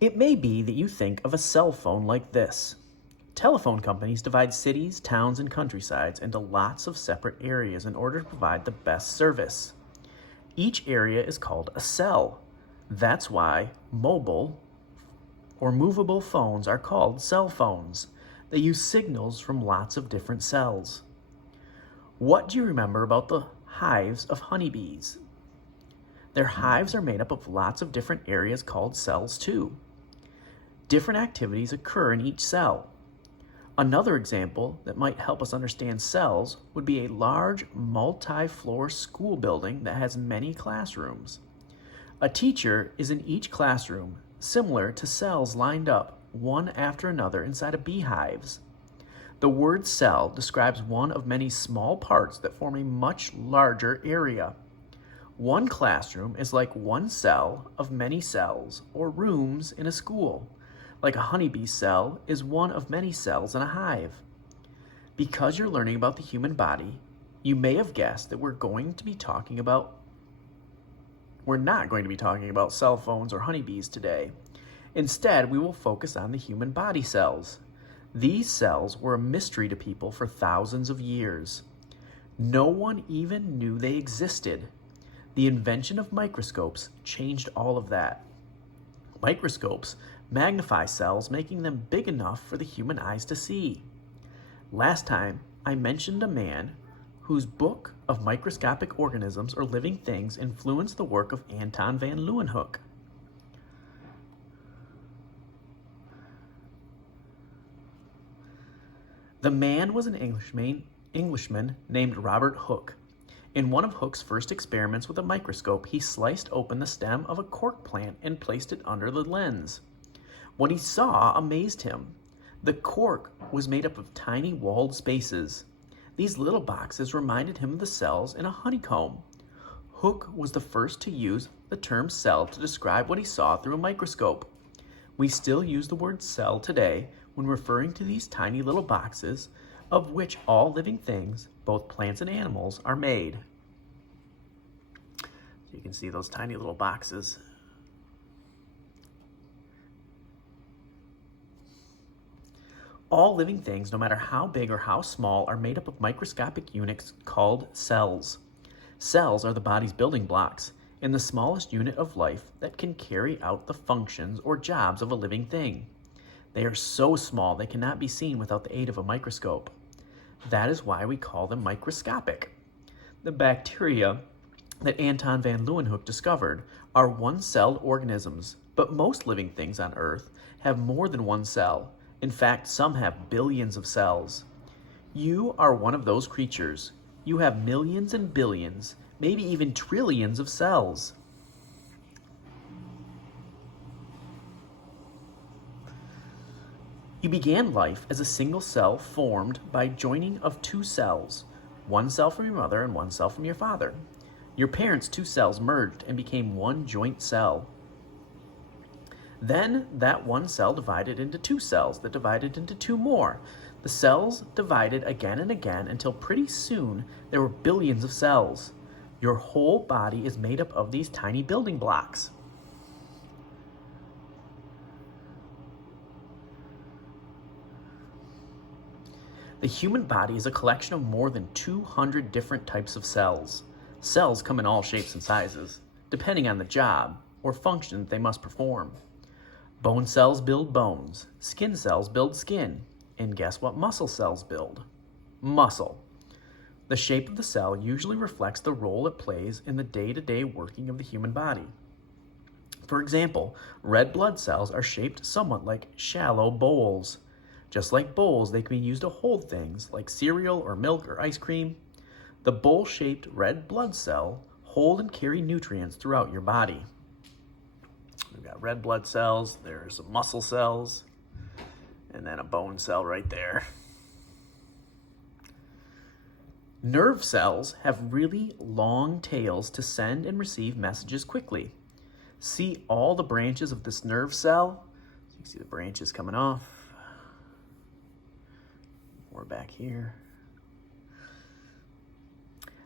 It may be that you think of a cell phone like this. Telephone companies divide cities, towns, and countrysides into lots of separate areas in order to provide the best service. Each area is called a cell. That's why mobile or movable phones are called cell phones. They use signals from lots of different cells. What do you remember about the hives of honeybees? Their hives are made up of lots of different areas called cells too. Different activities occur in each cell. Another example that might help us understand cells would be a large multi-floor school building that has many classrooms. A teacher is in each classroom, similar to cells lined up one after another inside of beehives. The word cell describes one of many small parts that form a much larger area. One classroom is like one cell of many cells or rooms in a school. Like a honeybee cell is one of many cells in a hive. Because you're learning about the human body, you may have guessed that we're not going to be talking about cell phones or honeybees today. Instead, we will focus on the human body cells. These cells were a mystery to people for thousands of years. No one even knew they existed. The invention of microscopes changed all of that. Microscopes magnify cells, making them big enough for the human eyes to see. Last time, I mentioned a man whose book of microscopic organisms or living things influenced the work of Anton van Leeuwenhoek. The man was an Englishman named Robert Hooke. In one of Hooke's first experiments with a microscope, he sliced open the stem of a cork plant and placed it under the lens. What he saw amazed him. The cork was made up of tiny walled spaces. These little boxes reminded him of the cells in a honeycomb. Hooke was the first to use the term cell to describe what he saw through a microscope. We still use the word cell today when referring to these tiny little boxes of which all living things, both plants and animals, are made. So you can see those tiny little boxes. All living things, no matter how big or how small, are made up of microscopic units called cells. Cells are the body's building blocks and the smallest unit of life that can carry out the functions or jobs of a living thing. They are so small they cannot be seen without the aid of a microscope. That is why we call them microscopic. The bacteria that Anton van Leeuwenhoek discovered are one-celled organisms, but most living things on Earth have more than one cell. In fact, some have billions of cells. You are one of those creatures. You have millions and billions, maybe even trillions of cells. You began life as a single cell formed by joining of two cells, one cell from your mother and one cell from your father. Your parents' two cells merged and became one joint cell. Then that one cell divided into two cells that divided into two more. The cells divided again and again until pretty soon there were billions of cells. Your whole body is made up of these tiny building blocks. The human body is a collection of more than 200 different types of cells. Cells come in all shapes and sizes, depending on the job or function they must perform. Bone cells build bones, skin cells build skin, and guess what muscle cells build? Muscle. The shape of the cell usually reflects the role it plays in the day-to-day working of the human body. For example, red blood cells are shaped somewhat like shallow bowls. Just like bowls, they can be used to hold things like cereal or milk or ice cream. The bowl-shaped red blood cell hold and carry nutrients throughout your body. We've got red blood cells, there's muscle cells, and then a bone cell right there. Nerve cells have really long tails to send and receive messages quickly. See all the branches of this nerve cell? So you can see the branches coming off. More back here.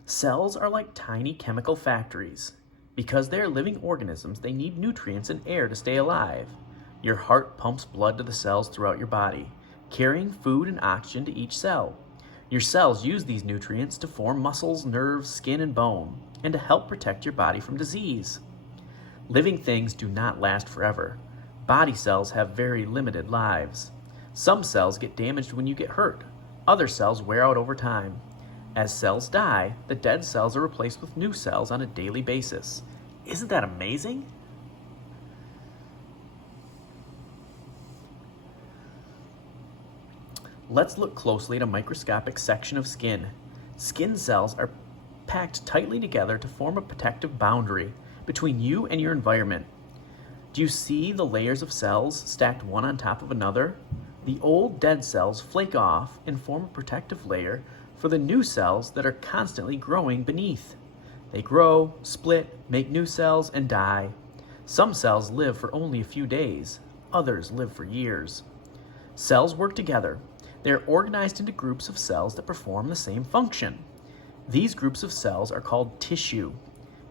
Cells are like tiny chemical factories. Because they are living organisms, they need nutrients and air to stay alive. Your heart pumps blood to the cells throughout your body, carrying food and oxygen to each cell. Your cells use these nutrients to form muscles, nerves, skin, and bone, and to help protect your body from disease. Living things do not last forever. Body cells have very limited lives. Some cells get damaged when you get hurt. Other cells wear out over time. As cells die, the dead cells are replaced with new cells on a daily basis. Isn't that amazing? Let's look closely at a microscopic section of skin. Skin cells are packed tightly together to form a protective boundary between you and your environment. Do you see the layers of cells stacked one on top of another? The old dead cells flake off and form a protective layer for the new cells that are constantly growing beneath. They grow, split, make new cells, and die. Some cells live for only a few days. Others live for years. Cells work together. They are organized into groups of cells that perform the same function. These groups of cells are called tissue.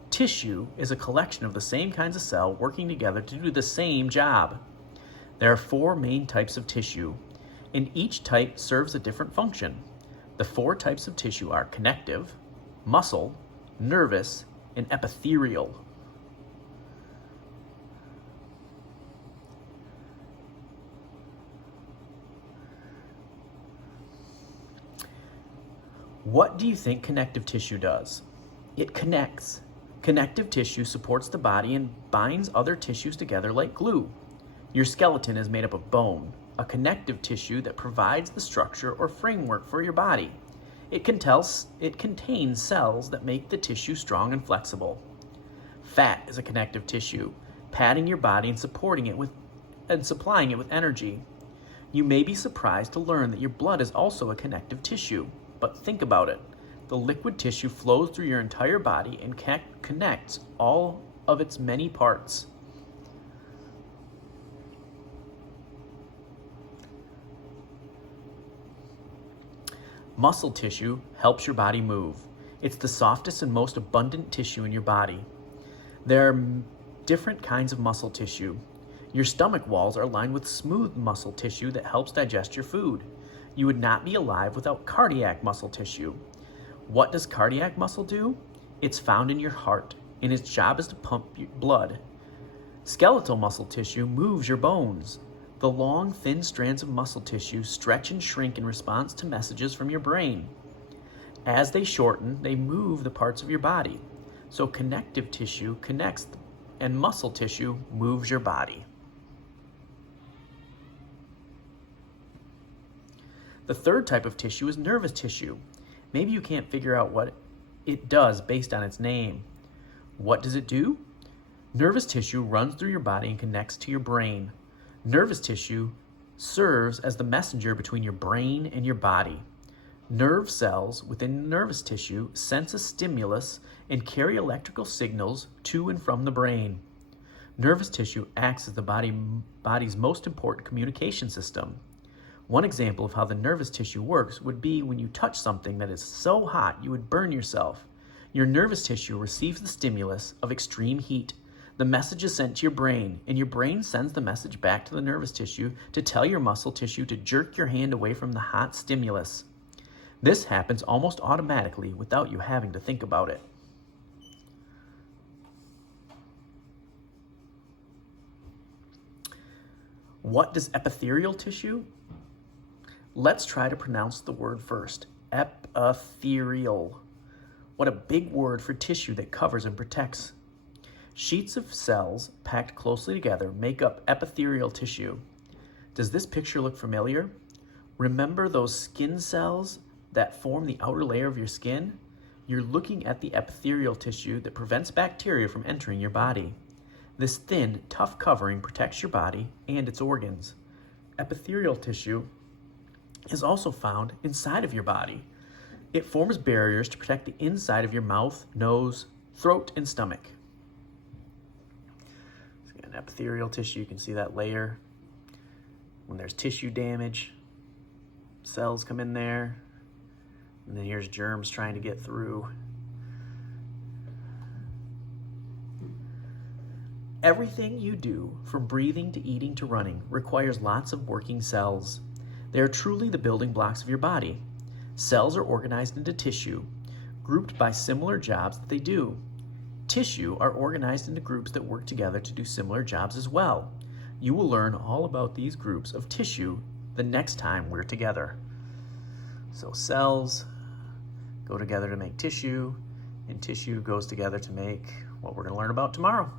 Tissue is a collection of the same kinds of cells working together to do the same job. There are 4 main types of tissue, and each type serves a different function. The 4 types of tissue are connective, muscle, nervous, and epithelial. What do you think connective tissue does? It connects. Connective tissue supports the body and binds other tissues together like glue. Your skeleton is made up of bone, a connective tissue that provides the structure or framework for your body. It contains cells that make the tissue strong and flexible. Fat is a connective tissue, padding your body and supplying it with energy. You may be surprised to learn that your blood is also a connective tissue. But think about it. The liquid tissue flows through your entire body and connects all of its many parts. Muscle tissue helps your body move. It's the softest and most abundant tissue in your body. There are different kinds of muscle tissue. Your stomach walls are lined with smooth muscle tissue that helps digest your food. You would not be alive without cardiac muscle tissue. What does cardiac muscle do? It's found in your heart, and its job is to pump blood. Skeletal muscle tissue moves your bones. The long, thin strands of muscle tissue stretch and shrink in response to messages from your brain. As they shorten, they move the parts of your body. So connective tissue connects, and muscle tissue moves your body. The third type of tissue is nervous tissue. Maybe you can't figure out what it does based on its name. What does it do? Nervous tissue runs through your body and connects to your brain. Nervous tissue serves as the messenger between your brain and your body. Nerve cells within nervous tissue sense a stimulus and carry electrical signals to and from the brain. Nervous tissue acts as the body's most important communication system. One example of how the nervous tissue works would be when you touch something that is so hot you would burn yourself. Your nervous tissue receives the stimulus of extreme heat. The message is sent to your brain, and your brain sends the message back to the nervous tissue to tell your muscle tissue to jerk your hand away from the hot stimulus. This happens almost automatically without you having to think about it. What does epithelial tissue? Let's try to pronounce the word first. Epithelial. What a big word for tissue that covers and protects. Sheets of cells packed closely together make up epithelial tissue. Does this picture look familiar? Remember those skin cells that form the outer layer of your skin? You're looking at the epithelial tissue that prevents bacteria from entering your body. This thin, tough covering protects your body and its organs. Epithelial tissue is also found inside of your body. It forms barriers to protect the inside of your mouth, nose, throat, and stomach. So again, epithelial tissue, you can see that layer. When there's tissue damage, cells come in there, and then here's germs trying to get through. Everything you do, from breathing to eating to running, requires lots of working cells. They are truly the building blocks of your body. Cells are organized into tissue, grouped by similar jobs that they do. Tissue are organized into groups that work together to do similar jobs as well. You will learn all about these groups of tissue the next time we're together. So cells go together to make tissue, and tissue goes together to make what we're going to learn about tomorrow.